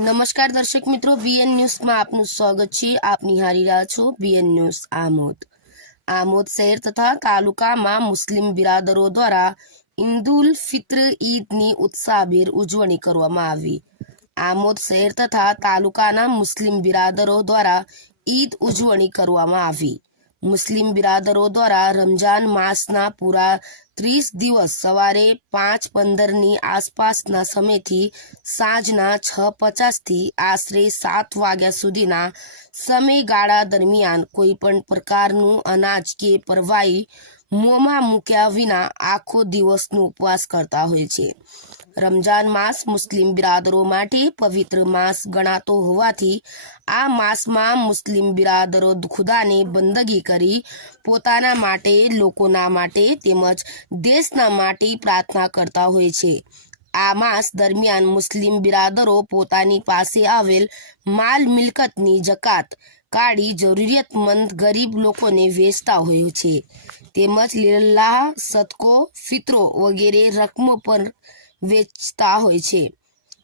નમસ્કાર દર્શક મિત્રો, બીએન ન્યૂઝમાં આપનું સ્વાગત છે। આપ નિહાળી રહ્યા છો બીએન ન્યૂઝ આમોદ શહેર તથા તાલુકામાં મુસ્લિમ બિરાદરો દ્વારા ઈદ-ઉલ ફિત્ર ઈદની ઉત્સાહભેર ઉજવણી કરવામાં આવી। આમોદ શહેર તથા તાલુકાના મુસ્લિમ બિરાદરો દ્વારા ઈદ ઉજવણી કરવામાં આવી। મુસ્લિમ બિરાદરો દ્વારા રમજાન માસના પૂરા 30 દિવસ સવારે 5:15ની આસપાસના સમયથી સાંજના 6:50થી આશરે 7 વાગ્યા સુધીના સમયગાળા દરમિયાન કોઈ પણ પ્રકારનું અનાજ કે પરવાઈ મોંમાં મૂક્યા વિના આખો દિવસનો ઉપવાસ કરતા હોય છે। રમજાન માસ મુસ્લિમ બિરાદરો માટે પવિત્ર માસ ગણાતો હોવાથી આ માસમાં મુસ્લિમ બિરાદરો ખુદાને બંદગી કરી પોતાના માટે, લોકોના માટે તેમજ દેશના માટે પ્રાર્થના કરતા હોય છે। આ માસ દરમિયાન મુસ્લિમ બિરાદરો પોતાની પાસે આવેલ માલ મિલકતની જકાત કાઢી જરૂરિયાતમંદ ગરીબ લોકોને વેચતા હોય છે તેમજ લીલ્લાહ, સદકો, ફિત્રો વગેરે રકમો પર વેચતા હોય છે।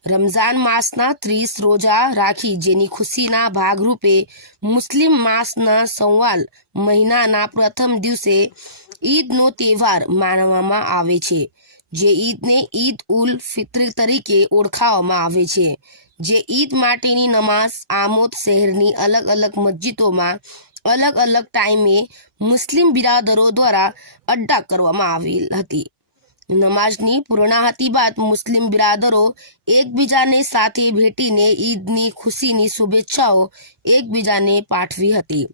રમઝાન માસના 30 રોજા રાખી જેની ખુશીના ભાગરૂપે મુસ્લિમ માસના શવ્વાલ મહિનાના પ્રથમ દિવસે ઈદનો તહેવાર માનવામાં આવે છે, જે ઈદને ઈદ-ઉલ ફિત્ર તરીકે ઓળખવામાં આવે છે। જે ઈદ માટેની નમાઝ આમોદ શહેરની અલગ અલગ મસ્જિદોમાં અલગ અલગ ટાઈમે મુસ્લિમ બિરાદરો દ્વારા અદા કરવામાં આવેલ હતી। નમાઝની પૂર્ણાહતિ બાદ મુસ્લિમ બિરાદરો એકબીજાને સાથે ભેટીને ઈદની ખુશીની શુભેચ્છાઓ એકબીજાને પાઠવી હતી।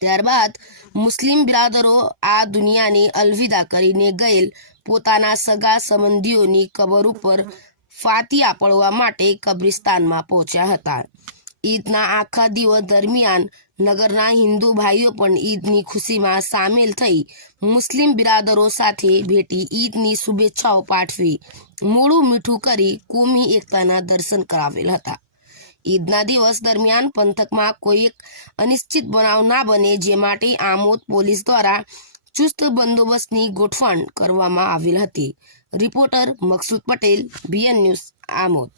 ત્યારબાદ મુસ્લિમ બિરાદરો આ દુનિયાને અલવિદા કરીને ગયેલ પોતાના સગા સંબંધીઓની કબર ઉપર ફાતિયા પડવા માટે કબ્રિસ્તાનમાં પહોંચ્યા હતા। ઈદના આખા દિવસ દરમિયાન નગરના હિન્દુ ભાઈઓ પણ ઈદની ખુશીમાં સામેલ થઈ મુસ્લિમ બિરાદરો સાથે ભેટી ઈદની શુભેચ્છાઓ પાઠવી મોડું મીઠું કરી કોમી એકતાના દર્શન કરાવેલ હતા। ઈદના દિવસ દરમિયાન પંથકમાં કોઈ એક અનિશ્ચિત બનાવ ના બને જે માટે આમોદ પોલીસ દ્વારા ચુસ્ત બંદોબસ્તની ગોઠવણ કરવામાં આવેલ હતી। Reporter Maqsood Patel, BN news, Amod.